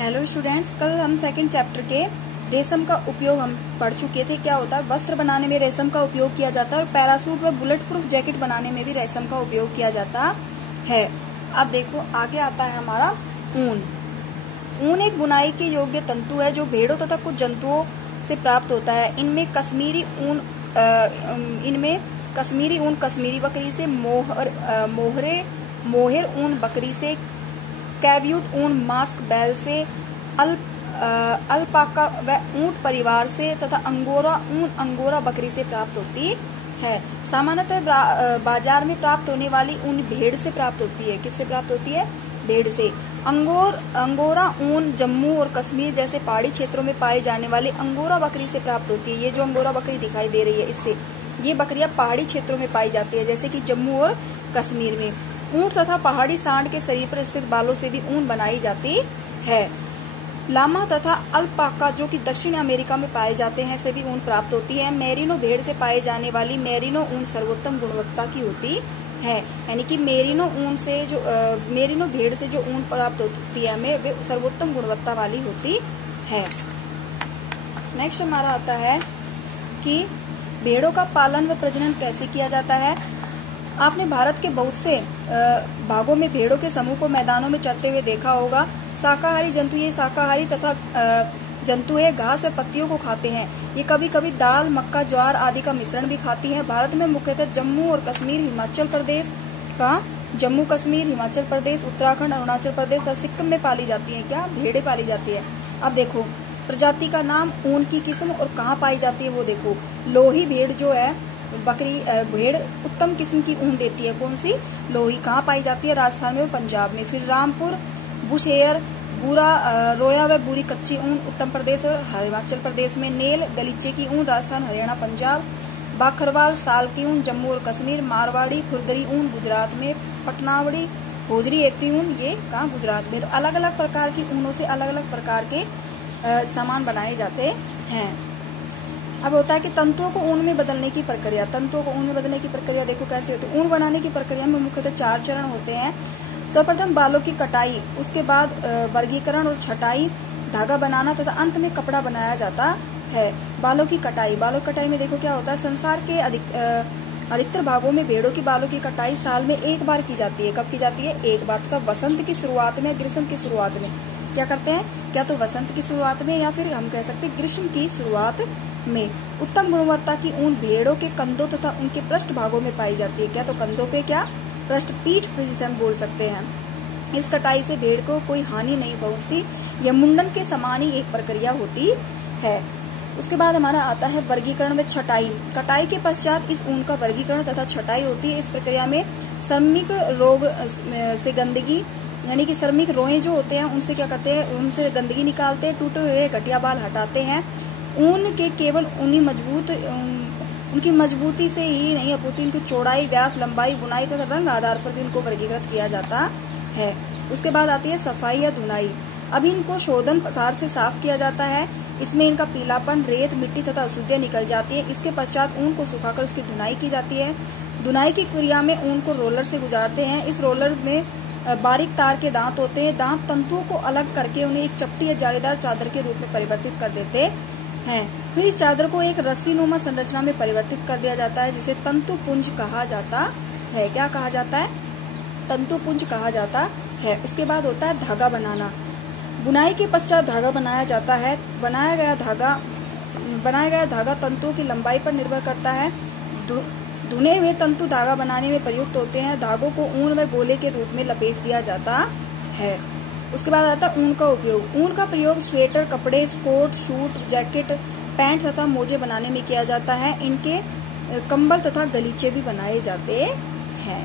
Hello students, कल हम second chapter के रेशम का उपयोग हम पढ़ चुके थे। क्या होता है, वस्त्र बनाने में रेशम का उपयोग किया जाता है और पैरासूट व बुलेट प्रूफ जैकेट बनाने में भी रेशम का उपयोग किया जाता है। अब देखो आगे आता है हमारा ऊन। ऊन एक बुनाई के योग्य तंतु है जो भेड़ों तथा कुछ जंतुओं से प्राप्त होता है। इनमें कश्मीरी ऊन कश्मीरी बकरी से, मोहेर ऊन बकरी से, कैव्यूट ऊन मास्क बैल से, अल्पाका व ऊंट परिवार से तथा अंगोरा ऊन अंगोरा बकरी से प्राप्त होती है। सामान्यतः बाजार में प्राप्त होने वाली ऊन भेड़ से प्राप्त होती है। किससे प्राप्त होती है? भेड़ से। अंगोरा ऊन जम्मू और कश्मीर जैसे पहाड़ी क्षेत्रों में पाए जाने वाली अंगोरा बकरी से प्राप्त होती है। ये जो अंगोरा बकरी दिखाई दे रही है, इससे ये बकरियां पहाड़ी क्षेत्रों में पाई जाती है, जैसे कि जम्मू और कश्मीर में। ऊंट तथा पहाड़ी सांड के शरीर पर स्थित बालों से भी ऊन बनाई जाती है। लामा तथा अल्पाका जो कि दक्षिण अमेरिका में पाए जाते हैं, से भी ऊन प्राप्त होती है। मेरिनो भेड़ से पाए जाने वाली मेरिनो ऊन सर्वोत्तम गुणवत्ता की होती है। यानी कि मेरिनो भेड़ से जो ऊन प्राप्त होती है हमें, वे सर्वोत्तम गुणवत्ता वाली होती है। नेक्स्ट हमारा आता है कि भेड़ों का पालन व प्रजनन कैसे किया जाता है। आपने भारत के बहुत से भागों में भेड़ों के समूह को मैदानों में चरते हुए देखा होगा। शाकाहारी जंतु ये शाकाहारी तथा जंतु है घास व पत्तियों को खाते हैं। ये कभी कभी दाल, मक्का, ज्वार आदि का मिश्रण भी खाती हैं। भारत में मुख्यतः जम्मू कश्मीर, हिमाचल प्रदेश, उत्तराखंड, अरुणाचल प्रदेश और सिक्किम में पाली जाती है। क्या? भेड़ें पाली जाती है। अब देखो प्रजाति का नाम, ऊन की किस्म और कहाँ पाई जाती है वो देखो। लोही भेड़ जो है भेड़ उत्तम किस्म की ऊन देती है। कौन सी? लोही। कहाँ पाई जाती है? राजस्थान में और पंजाब में। फिर रामपुर, बुशेयर, रोया व बुरी कच्ची ऊन उत्तर प्रदेश और हिमाचल प्रदेश में। नेल, गलीचे की ऊन राजस्थान, हरियाणा, पंजाब। बाखरवाल, साल की ऊन जम्मू और कश्मीर। मारवाड़ी, खुरदरी ऊन गुजरात में। पटनावड़ी, होजरी एती ऊन ये कहाँ? गुजरात में। तो अलग अलग प्रकार की ऊनों से अलग अलग प्रकार के सामान बनाए जाते हैं। अब होता है कि तंतुओं को ऊन में बदलने की प्रक्रिया। देखो कैसे होती है। ऊन बनाने की प्रक्रिया में मुख्यतः 4 चरण होते हैं। सर्वप्रथम बालों की कटाई, उसके बाद वर्गीकरण और छटाई, धागा बनाना तथा अंत में कपड़ा बनाया जाता है। बालों की कटाई में देखो क्या होता है। संसार के अधिकतर भागों में भेड़ों की बालों की कटाई साल में एक बार की जाती है। कब की जाती है? एक बार। तथा वसंत की शुरुआत में, ग्रीष्म की शुरुआत में क्या करते हैं? क्या तो वसंत की शुरुआत में या फिर हम कह सकते हैं ग्रीष्म की शुरुआत में। उत्तम गुणवत्ता की ऊन भेड़ों के कंधों तथा उनके पृष्ठ भागों में पाई जाती है। क्या तो कंधों पे, क्या पृष्ठ, पीठ जिसे हम बोल सकते हैं। इस कटाई से भेड़ को कोई हानि नहीं पहुंचती। यह मुंडन के समान ही एक प्रक्रिया होती है। उसके बाद हमारा आता है वर्गीकरण में छटाई। कटाई के पश्चात इस ऊन का वर्गीकरण तथा छटाई होती है। इस प्रक्रिया में श्रमिक रोग से गंदगी, यानी कि श्रमिक रोए जो होते हैं उनसे क्या करते हैं? उनसे गंदगी निकालते हैं। टूटे हुए घटिया बाल हटाते हैं। ऊन के केवल उनकी मजबूती से ही नहीं अपितु इनकी चौड़ाई, व्यास, लंबाई, बुनाई तथा रंग आधार पर भी इनको वर्गीकृत किया जाता है। उसके बाद आती है सफाई या धुनाई। अब इनको शोधन प्रसार से साफ किया जाता है। इसमें इनका पीलापन, रेत, मिट्टी तथा अशुद्धियां निकल जाती है। इसके पश्चात ऊन को सुखाकर उसकी धुनाई की जाती है। धुनाई की क्रिया में ऊन को रोलर से गुजारते हैं। इस रोलर में बारीक तार के दांत होते हैं। दांत तंतुओं को अलग करके उन्हें एक चपटी या जालीदार चादर के रूप में परिवर्तित कर देते हैं। फिर इस चादर को एक रस्सीनुमा संरचना में परिवर्तित कर दिया जाता है, जिसे तंतुपुंज कहा जाता है। क्या कहा जाता है? तंतुपुंज कहा जाता है। उसके बाद होता है धागा बनाना। बुनाई के पश्चात धागा बनाया जाता है। बनाया गया धागा तंतुओं की लंबाई पर निर्भर करता है। धुने हुए तंतु धागा बनाने में प्रयुक्त होते हैं। धागों को ऊन व गोले के रूप में लपेट दिया जाता है। उसके बाद आता है ऊन का उपयोग। ऊन का प्रयोग स्वेटर, कपड़े, कोट, सूट, जैकेट, पैंट तथा मोजे बनाने में किया जाता है। इनके कंबल तथा गलीचे भी बनाए जाते हैं।